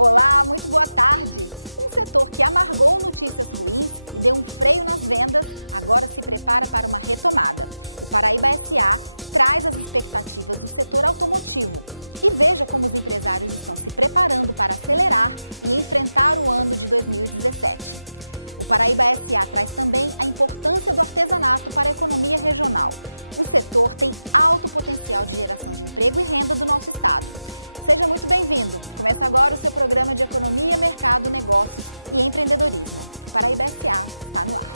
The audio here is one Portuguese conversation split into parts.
Olá, muito boa tarde! Um setor que amargou notícias ruins e deu um freio nas vendas, agora se prepara para uma retomada. O Paraíba S.A. traz as expectativas do setor automotivo e veja como os empresários estão se preparando para acelerar e enfrentar o ano de 2017. O Paraíba S.A. traz também a importância do artesanato para a economia regional. O setor tem alto potencial de geração de emprego e renda do nosso estado. Seja muito bem-vindo. Começa agora o seu programa de Economia, Mercado, Negócios e Empreendedorismo. O Paraíba S.A. está no ar.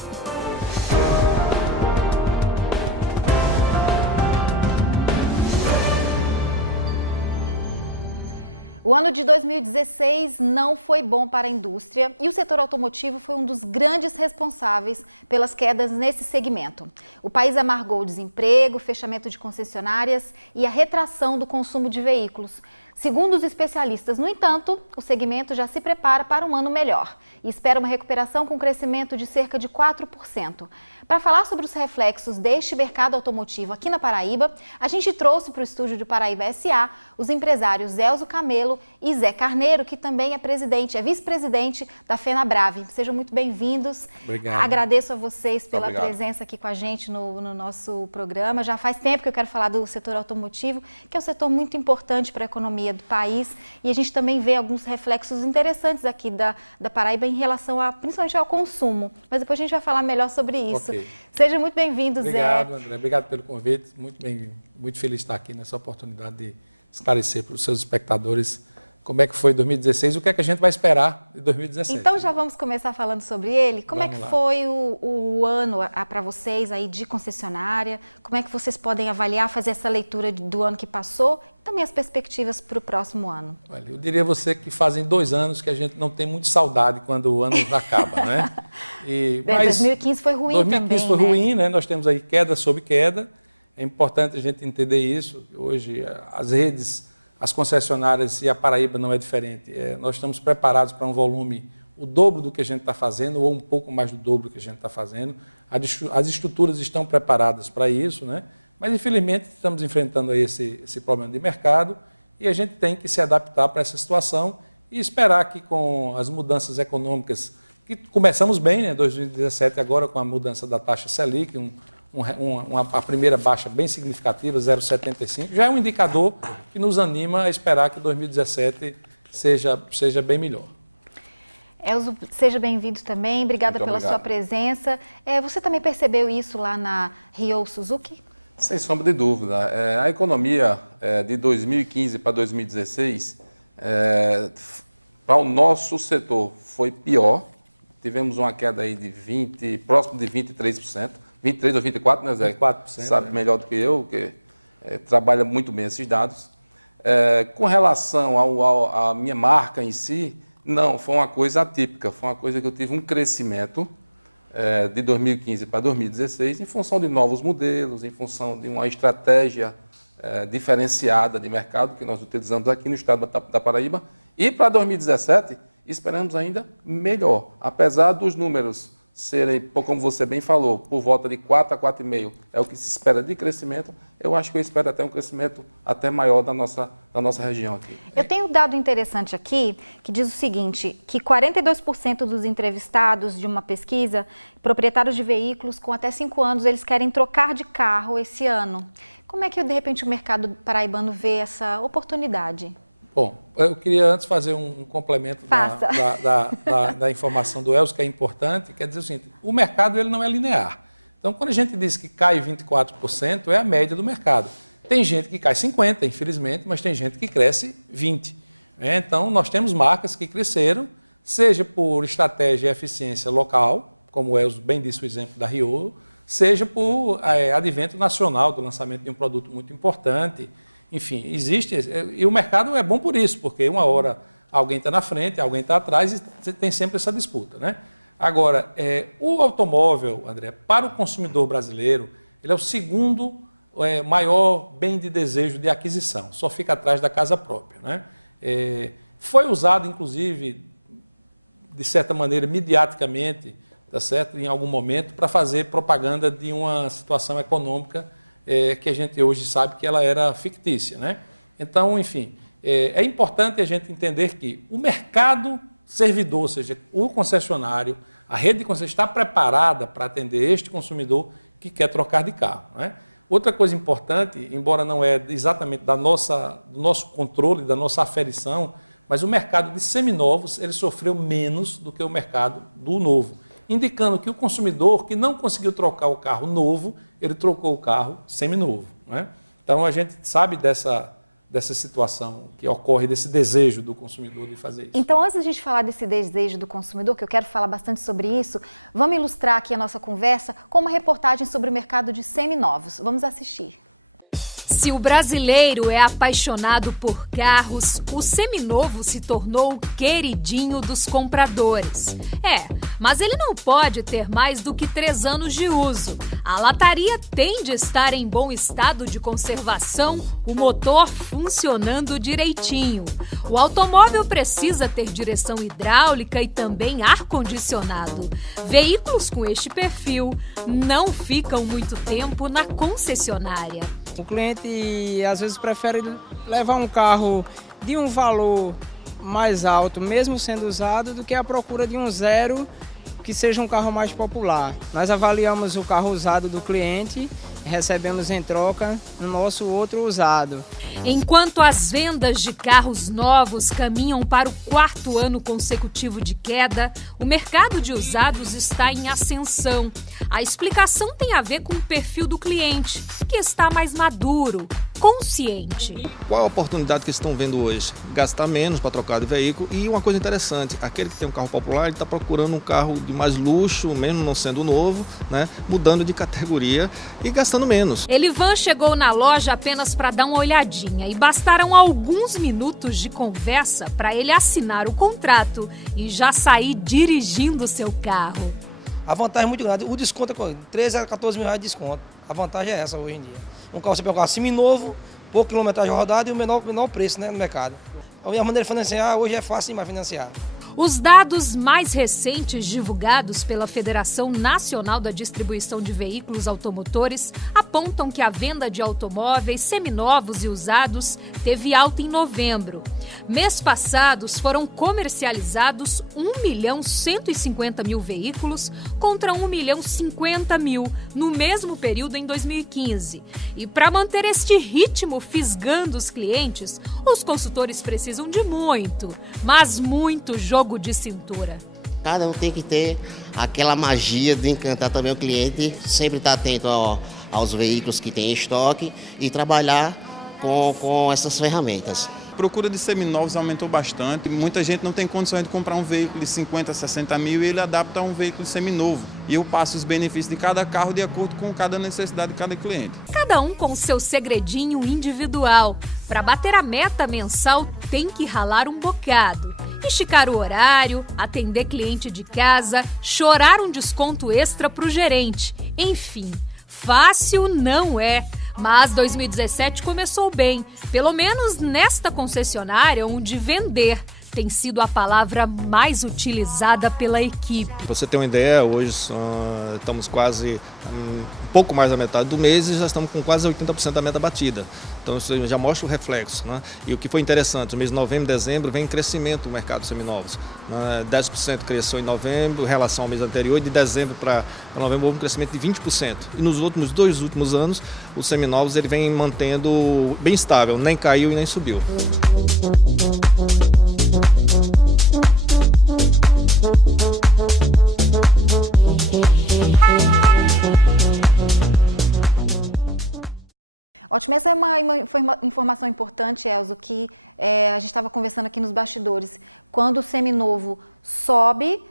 O ano de 2016 não foi bom para a indústria e o setor automotivo foi um dos grandes responsáveis pelas quedas nesse segmento. O país amargou o desemprego, fechamento de concessionárias e a retração do consumo de veículos. Segundo os especialistas, no entanto, o segmento já se prepara para um ano melhor e espera uma recuperação com crescimento de cerca de 4%. Para falar sobre os reflexos deste mercado automotivo aqui na Paraíba, a gente trouxe para o estúdio do Paraíba S.A. os empresários Elzo Camelo e Zé Carneiro, que também é vice-presidente da FenaBrave. Sejam muito bem-vindos. Obrigado. Agradeço a vocês pela presença aqui com a gente no nosso programa. Já faz tempo que eu quero falar do setor automotivo, que é um setor muito importante para a economia do país, e a gente também vê alguns reflexos interessantes aqui da Paraíba em relação principalmente ao consumo, mas depois a gente vai falar melhor sobre isso. Okay. Seja muito bem-vindo, Zé. Obrigado, André. Obrigado pelo convite. Muito bem-vindo. Muito feliz de estar aqui nessa oportunidade de esclarecer para os seus espectadores como é que foi 2016 e o que é que a gente vai esperar de 2017. Então já vamos começar falando sobre ele. Como é que foi o ano para vocês aí de concessionária? Como é que vocês podem avaliar, fazer essa leitura do ano que passou e também as perspectivas para o próximo ano? Olha, eu diria a você que fazem 2 anos que a gente não tem muito saudade quando o ano acaba, né? Mas 2015 foi ruim 2015 também, 2015 foi ruim, né? Nós temos aí queda sobre queda. É importante a gente entender isso. Hoje as redes, as concessionárias e a Paraíba não é diferente. Nós estamos preparados para um volume o dobro do que a gente está fazendo ou um pouco mais do dobro do que a gente está fazendo. As estruturas estão preparadas para isso, né? Mas infelizmente estamos enfrentando aí esse problema de mercado e a gente tem que se adaptar para essa situação e esperar que com as mudanças econômicas, que começamos bem, né? 2017 agora com a mudança da taxa Selic, a primeira baixa bem significativa, 0,75, já é um indicador que nos anima a esperar que 2017 seja bem melhor. Elzo, seja bem-vindo também, obrigada pela sua presença. Você também percebeu isso lá na Rio Suzuki? Sem sombra de dúvida. A economia de 2015 para 2016, para o nosso setor, foi pior. Tivemos uma queda aí de próximo de 23%. 23 ou 24, né, Zé? 24%. Sabe melhor do que eu, que trabalha muito bem esses dados. Com relação à minha marca em si, não, foi uma coisa atípica. Foi uma coisa que eu tive um crescimento de 2015 para 2016 em função de novos modelos, em função de uma estratégia diferenciada de mercado que nós utilizamos aqui no estado da Paraíba. E para 2017, esperamos ainda melhor, apesar dos números serem, como você bem falou, por volta de 4 a 4,5 é o que se espera de crescimento, eu acho que eu espero até um crescimento até maior da nossa região aqui. Eu tenho um dado interessante aqui que diz o seguinte, que 42% dos entrevistados de uma pesquisa, proprietários de veículos com até 5 anos, eles querem trocar de carro esse ano. Como é que, de repente, o mercado paraibano vê essa oportunidade? Bom, eu queria antes fazer um complemento da informação do Elzo, que é importante, quer dizer o seguinte, o mercado ele não é linear. Então, quando a gente diz que cai 24%, é a média do mercado. Tem gente que cai 50%, infelizmente, mas tem gente que cresce 20%. Então, nós temos marcas que cresceram, seja por estratégia e eficiência local, como o Elzo bem disse o exemplo da Rio, seja por advento nacional do lançamento de um produto muito importante. Enfim, existe, e o mercado é bom por isso, porque uma hora alguém está na frente, alguém está atrás e tem sempre essa disputa, né? Agora, o automóvel, André, para o consumidor brasileiro, ele é o segundo maior bem de desejo de aquisição, só fica atrás da casa própria, né? Foi usado, inclusive, de certa maneira, mediaticamente, tá certo? Em algum momento, para fazer propaganda de uma situação econômica que a gente hoje sabe que ela era fictícia, né? Então, enfim, É importante a gente entender que o mercado servidor, ou seja, o concessionário, a rede de concessionários está preparada para atender este consumidor que quer trocar de carro, né? Outra coisa importante, embora não é exatamente do nosso controle, da nossa aferição, mas o mercado de seminovos ele sofreu menos do que o mercado do novo, indicando que o consumidor que não conseguiu trocar o carro novo, ele trocou o carro seminovo, né? Então a gente sabe dessa situação que ocorre, desse desejo do consumidor de fazer isso. Então, antes da gente falar desse desejo do consumidor, que eu quero falar bastante sobre isso, vamos ilustrar aqui a nossa conversa com uma reportagem sobre o mercado de seminovos. Vamos assistir. Se o brasileiro é apaixonado por carros, o seminovo se tornou o queridinho dos compradores. Mas ele não pode ter mais do que 3 anos de uso. A lataria tem de estar em bom estado de conservação, o motor funcionando direitinho. O automóvel precisa ter direção hidráulica e também ar-condicionado. Veículos com este perfil não ficam muito tempo na concessionária. O cliente às vezes prefere levar um carro de um valor mais alto, mesmo sendo usado, do que a procura de um zero que seja um carro mais popular. Nós avaliamos o carro usado do cliente, recebemos em troca o nosso outro usado. Enquanto as vendas de carros novos caminham para o 4º ano consecutivo de queda, o mercado de usados está em ascensão. A explicação tem a ver com o perfil do cliente, que está mais maduro, consciente. Qual a oportunidade que eles estão vendo hoje? Gastar menos para trocar de veículo e uma coisa interessante, aquele que tem um carro popular, ele está procurando um carro de mais luxo, mesmo não sendo novo, né? Mudando de categoria e gastando menos. Elivan chegou na loja apenas para dar uma olhadinha e bastaram alguns minutos de conversa para ele assinar o contrato e já sair dirigindo seu carro. A vantagem é muito grande, o desconto é 13 a 14 mil reais de desconto. A vantagem é essa hoje em dia. Você pega um carro seminovo, pouca quilometragem rodada e o menor preço, né, no mercado. A minha maneira de financiar hoje é fácil demais financiar. Os dados mais recentes divulgados pela Federação Nacional da Distribuição de Veículos Automotores apontam que a venda de automóveis seminovos e usados teve alta em novembro. Mês passados foram comercializados 1.150.000 veículos contra 1.050.000 no mesmo período em 2015. E para manter este ritmo fisgando os clientes, os consultores precisam de muito, mas muito jogo de cintura. Cada um tem que ter aquela magia de encantar também o cliente, sempre estar atento aos veículos que tem em estoque e trabalhar com essas ferramentas. A procura de seminovos aumentou bastante. Muita gente não tem condições de comprar um veículo de 50, 60 mil e ele adapta a um veículo seminovo. E eu passo os benefícios de cada carro de acordo com cada necessidade de cada cliente. Cada um com seu segredinho individual. Para bater a meta mensal tem que ralar um bocado. Esticar o horário, atender cliente de casa, chorar um desconto extra para o gerente. Enfim, fácil não é. Mas 2017 começou bem, pelo menos nesta concessionária onde vender tem sido a palavra mais utilizada pela equipe. Para você ter uma ideia, hoje estamos quase um pouco mais da metade do mês e já estamos com quase 80% da meta batida. Então isso já mostra o reflexo, né? E o que foi interessante, no mês de novembro e dezembro vem em crescimento o mercado de seminovos. 10% cresceu em novembro em relação ao mês anterior e de dezembro para novembro houve um crescimento de 20%. E nos dois últimos anos, os seminovos ele vem mantendo bem estável, nem caiu e nem subiu. Ótimo, essa foi uma informação importante, Elzo, que a gente estava conversando aqui nos bastidores. Quando o seminovo sobe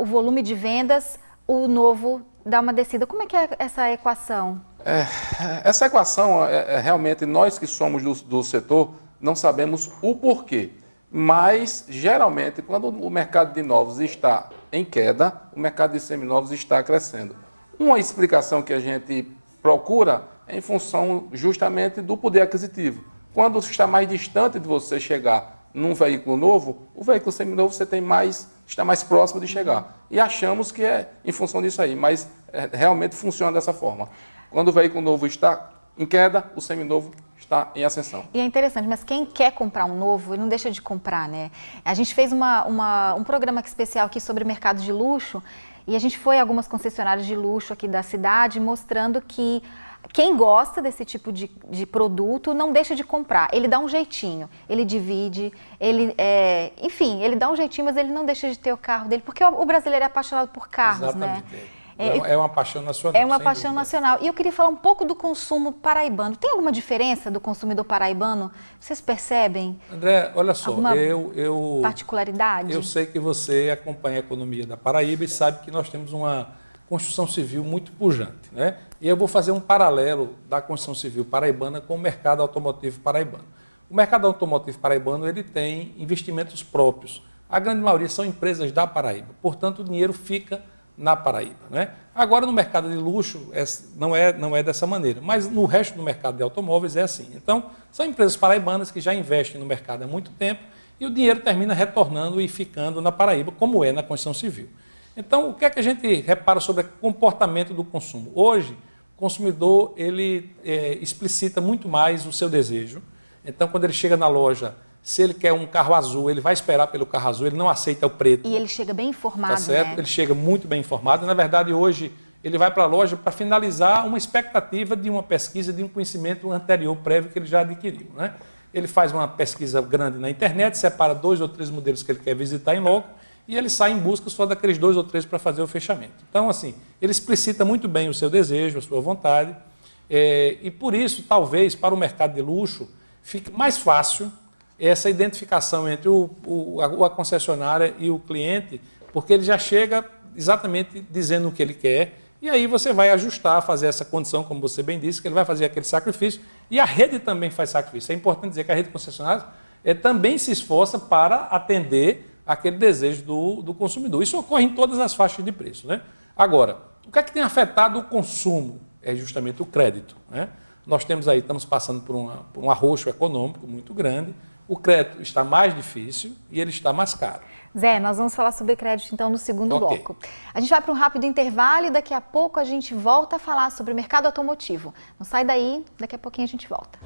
o volume de vendas, o novo dá uma descida. Como é que é essa equação? Essa equação, realmente, nós que somos do setor, não sabemos o porquê. Mas, geralmente, quando o mercado de novos está em queda, o mercado de seminovos está crescendo. Uma explicação que a gente procura em função justamente do poder aquisitivo. Quando está mais distante de você chegar num veículo novo, o veículo seminovo você está mais próximo de chegar. E achamos que é em função disso aí, mas realmente funciona dessa forma. Quando o veículo novo está em queda, o seminovo está em ascensão. E é interessante, mas quem quer comprar um novo, ele não deixa de comprar, né? A gente fez um programa especial aqui sobre mercado de luxo e a gente foi a algumas concessionárias de luxo aqui da cidade mostrando que quem gosta desse tipo de produto não deixa de comprar. Ele dá um jeitinho, ele divide, enfim, ele dá um jeitinho, mas ele não deixa de ter o carro dele, porque o brasileiro é apaixonado por carros, Exatamente. né? É uma paixão nacional. É uma paixão nacional. E eu queria falar um pouco do consumo paraibano. Tem alguma diferença do consumidor paraibano? Vocês percebem? André, olha só, alguma particularidade? Eu sei que você acompanha a economia da Paraíba e sabe que nós temos uma construção civil muito pujante, né? E eu vou fazer um paralelo da construção civil paraibana com o mercado automotivo paraibano. O mercado automotivo paraibano ele tem investimentos próprios. A grande maioria são empresas da Paraíba, portanto o dinheiro fica na Paraíba, né? Agora no mercado de luxo não é dessa maneira, mas no resto do mercado de automóveis é assim. Então são empresas paraibanas que já investem no mercado há muito tempo e o dinheiro termina retornando e ficando na Paraíba, como é na construção civil. Então o que é que a gente repara sobre o comportamento do consumo? Hoje o consumidor ele explicita muito mais o seu desejo. Então quando ele chega na loja, se ele quer um carro azul, ele vai esperar pelo carro azul, ele não aceita o preto. E ele chega bem informado, tá certo? Né? Ele chega muito bem informado. Na verdade, hoje, ele vai para a loja para finalizar uma expectativa de uma pesquisa, de um conhecimento anterior, prévio, que ele já adquiriu, né? Ele faz uma pesquisa grande na internet, separa 2 ou 3 modelos que ele quer visitar em loco e ele sai em busca só daqueles 2 ou 3 para fazer o fechamento. Então, assim, ele explicita muito bem o seu desejo, a sua vontade, e por isso, talvez, para o mercado de luxo, fique mais fácil essa identificação entre a concessionária e o cliente, porque ele já chega exatamente dizendo o que ele quer, e aí você vai ajustar, fazer essa condição, como você bem disse, que ele vai fazer aquele sacrifício, e a rede também faz sacrifício. É importante dizer que a rede de concessionárias também se esforça para atender aquele desejo do consumidor. Isso ocorre em todas as faixas de preço, né? Agora, o que é que tem afetado o consumo? É justamente o crédito, né? Nós temos aí, estamos passando por um arroxo econômico muito grande. O crédito está mais difícil e ele está mais caro. Zé, nós vamos falar sobre crédito então no segundo bloco. A gente vai para um rápido intervalo e daqui a pouco a gente volta a falar sobre o mercado automotivo. Não sai daí, daqui a pouquinho a gente volta.